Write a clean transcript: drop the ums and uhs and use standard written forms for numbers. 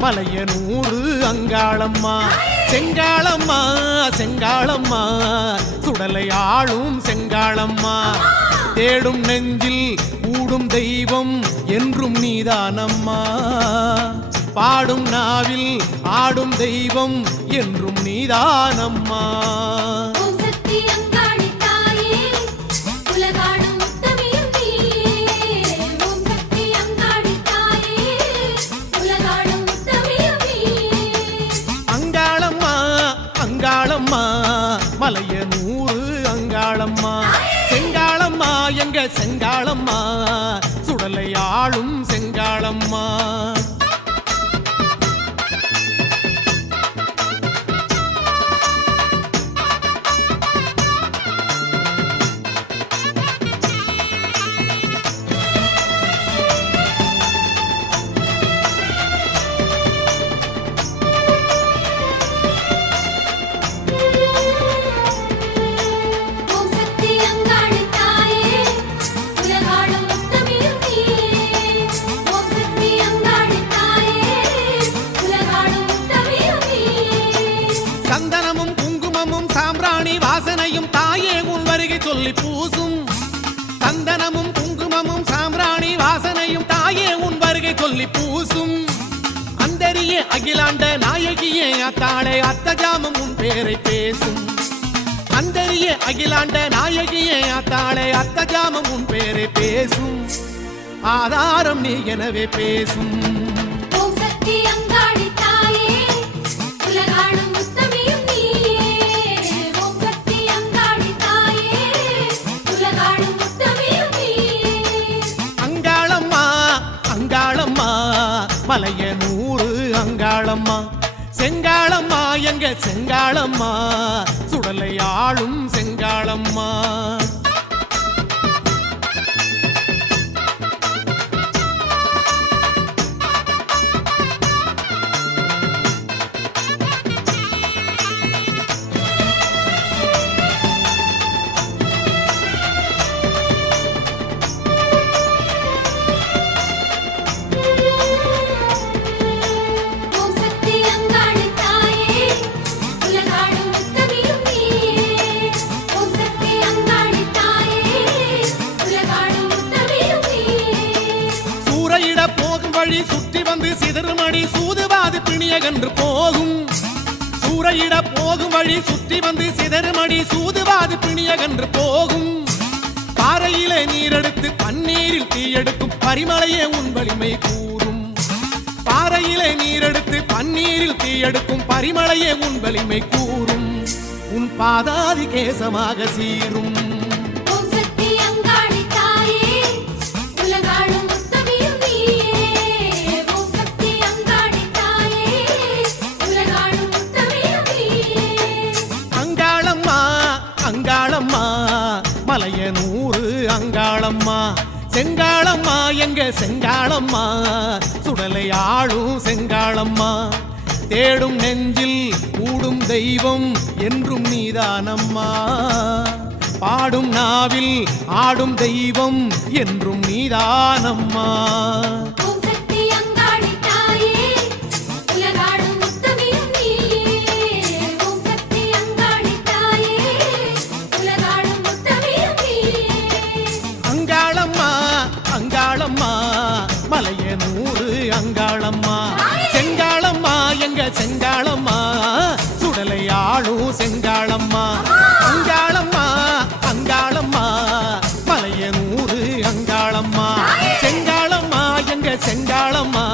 மலையனூறு அங்காளம்மா செங்காளம்மா செங்காளம்மா சுடலை ஆளும் செங்காளம்மா தேடும் நெஞ்சில் கூடும் தெய்வம் என்றும் நீதானம்மா பாடும் நாவில் ஆடும் தெய்வம் என்றும் நீதானம்மா மலையனூறு அங்காளம்மா செங்காளம்மா எங்க செங்காளம்மா சுடலை ஆளும் செங்காளம்மா சந்தனமும் குங்குமமும் சாம்பிராணி வாசனையும் தாயே உன் வருகை சொல்லி பூசும் சந்தனமும் குங்குமமும் சாம்பிராணி வாசனையும் தாயே உன் வருகை சொல்லி பூசும் அந்தரியே அகிலாண்ட நாயகியே அத்தாளே அத்தஜாமம் உன் பேரை பேசும் அந்தரியே அகிலாண்ட நாயகியே அத்தாளே அத்தஜாமம் உன் பேரை பேசும் ஆதாரம் நீ எனவே பேசும் மலையனூறு அங்காளம்மா செங்காளம்மா எங்க செங்காளம்மா சுடலை ஆளும் செங்காளம்மா சுற்றி வந்து சிதறுமடி சூதுவாது பிணியகன்று போகும் சூறையிட போகும் வழி சுற்றி வந்து சிதறுமடி சூதுவாது பிணியகன்று போகும் பாறையிலே நீரெடுத்து பன்னீரில் தீயெடுக்கும் பரிமளையே உன் வலிமை கூறும் பாறையிலே நீரெடுத்து பன்னீரில் தீயெடுக்கும் பரிமளையே உன் வலிமை கூறும் உன் பாதாதி கேசமாக சீரும் எங்க செங்காளம்மா சுடலை ஆளும் செங்காளம்மா தேடும் நெஞ்சில் கூடும் தெய்வம் என்றும் நீதானம்மா பாடும் நாவில் ஆடும் தெய்வம் என்றும் நீதானம்மா ஓம் சக்தி அங்காளி தாயே உலகாடும் முத்தமிழும் நீயே ஓம் சக்தி அங்காளி தாயே உலகாடும் முத்தமிழும் நீயே அங்காளம்மா அங்காளம்மா மலையனூரு அங்காளம்மா செங்காளம்மா எங்க செங்காளம்மா சுடலை ஆளும் செங்காளம்மா அங்காளம்மா அங்காளம்மா மலையனூரு அங்காளம்மா செங்காளம்மா எங்க செங்காளம்மா